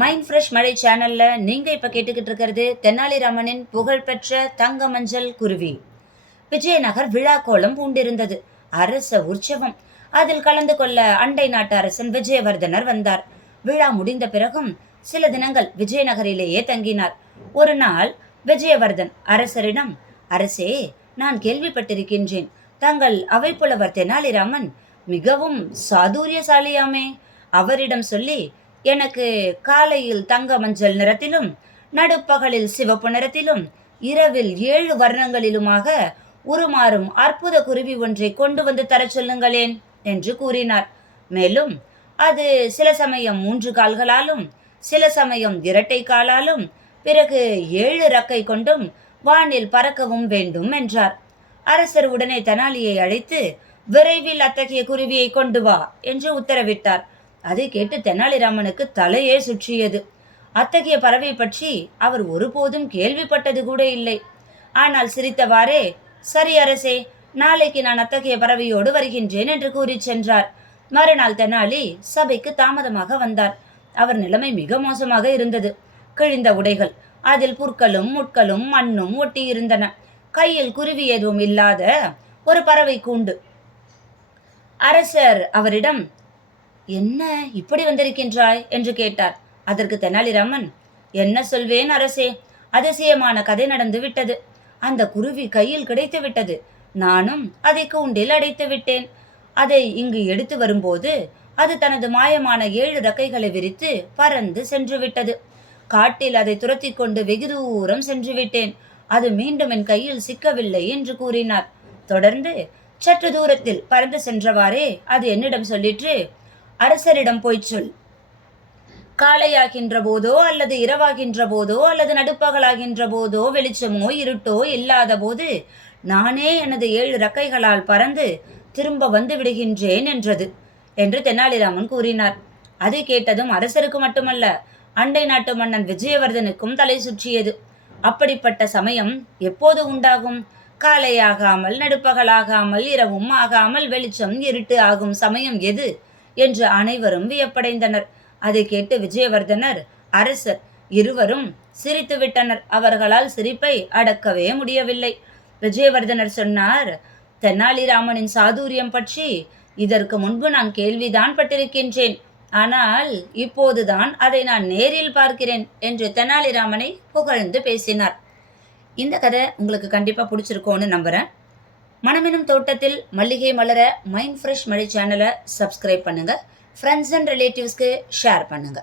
Mind fresh மழை சேனல்ல நீங்க இப்ப கேட்டுக்கிட்டு இருக்கிறது தெனாலிராமனின் புகழ்பெற்ற தங்க மஞ்சள் குருவி. விஜயநகர் விழா கோலம் பூண்டிருந்தது. அரச உற்சவம். அதில் கலந்து கொள்ள அண்டை நாட்டு அரசன் விஜயவர்தனர் வந்தார். விழா முடிந்த பிறகும் சில தினங்கள் விஜயநகரிலேயே தங்கினார். ஒரு நாள் விஜயவர்தன் அரசரிடம், அரசே, நான் கேள்விப்பட்டிருக்கின்றேன், தங்கள் அவைப்புலவர் தெனாலிராமன் மிகவும் சாதுரியசாலியாமே. அவரிடம் சொல்லி எனக்கு காலையில் தங்க மஞ்சள் நிறத்திலும், நடுப்பகலில் சிவப்பு நிறத்திலும், இரவில் 7 வர்ணங்களிலுமாக உருமாறும் அற்புத குருவி ஒன்றை கொண்டு வந்து தர சொல்லுங்களேன் என்று கூறினார். மேலும் அது சில சமயம் 3 கால்களாலும், சில சமயம் 2 காலாலும், பிறகு 7 இறக்கை கொண்டும் வானில் பறக்கவும் வேண்டும் என்றார். அரசர் உடனே தெனாலியை அழைத்து விரைவில் அத்தகைய குருவியை கொண்டு வா என்று உத்தரவிட்டார். அதை கேட்டு தெனாலிராமனுக்கு தலையே சுற்றியது. அத்தகைய பறவை பற்றி அவர் ஒருபோதும் கேள்விப்பட்டது கூட இல்லை. ஆனால் சிரித்தவாறே, சரி அரசே, நாளைக்கு நான் அத்தகைய பறவையோடு வருகின்றேன் என்று கூறி சென்றார். மறுநாள் தெனாலி சபைக்கு தாமதமாக வந்தார். அவர் நிலைமை மிக மோசமாக இருந்தது. கிழிந்த உடைகள், அதில் புற்களும் முட்களும் மண்ணும் ஒட்டி இருந்தன. கையில் குருவி எதுவும் இல்லாத ஒரு பறவை கூண்டு. அரசர் அவரிடம், என்ன இப்படி வந்திருக்கின்றாய் என்று கேட்டார். அதற்கு தெனாலிராமன், என்ன சொல்வேன் அரசே, அதிசயமான கதை நடந்து விட்டது. அந்த குருவி கையில் கிடைத்து விட்டது. நானும் அதை கூண்டில் அடைத்து விட்டேன். அதை இங்கு எடுத்து வரும்போது அது தனது மாயமான 7 இறக்கைகளை விரித்து பறந்து சென்று விட்டது. காட்டில் அதை துரத்தி கொண்டு வெகு தூரம் சென்று விட்டேன். அது மீண்டும் என் கையில் சிக்கவில்லை என்று கூறினார். தொடர்ந்து சற்று தூரத்தில் பறந்து சென்றவாறே அது என்னிடம் சொல்லிற்று, அரசரிடம் போய்ச் சொல், காலையாகின்ற போதோ அல்லது இரவாகின்ற போதோ அல்லது நடுப்பகலாகின்ற போதோ வெளிச்சமோ இருட்டோ இல்லாத போது நானே எனது 7 இறக்கைகளால் பறந்து திரும்ப வந்து விடுகின்றேன் என்றது என்று தெனாலிராமன் கூறினார். அதை கேட்டதும் அரசருக்கு மட்டுமல்ல, அண்டை நாட்டு மன்னன் விஜயவர்தனுக்கும் தலை சுற்றியது. அப்படிப்பட்ட சமயம் எப்போது உண்டாகும்? காலையாகாமல், நடுப்பகலாகாமல், இரவும் ஆகாமல், வெளிச்சம் இருட்டு ஆகும் சமயம் எது என்று அனைவரும் வியப்படைந்தனர். அதை கேட்டு விஜயவர்தனர், அரசர் இருவரும் சிரித்து விட்டனர். அவர்களால் சிரிப்பை அடக்கவே முடியவில்லை. விஜயவர்தனர் சொன்னார், தெனாலிராமனின் சாதுரியம் பற்றி இதற்கு முன்பு நான் கேள்விதான் பட்டிருக்கின்றேன். ஆனால் இப்போதுதான் அதை நான் நேரில் பார்க்கிறேன் என்று தெனாலிராமனை புகழ்ந்து பேசினார். இந்த கதை உங்களுக்கு கண்டிப்பா பிடிச்சிருக்கோன்னு நம்புறேன். மனமெனும் தோட்டத்தில் மல்லிகை மலர மைண்ட் ஃப்ரெஷ் மழை சேனலை சப்ஸ்கிரைப் பண்ணுங்க. ஃப்ரெண்ட்ஸ் அண்ட் ரிலேட்டிவ்ஸ்க்கு ஷேர் பண்ணுங்க.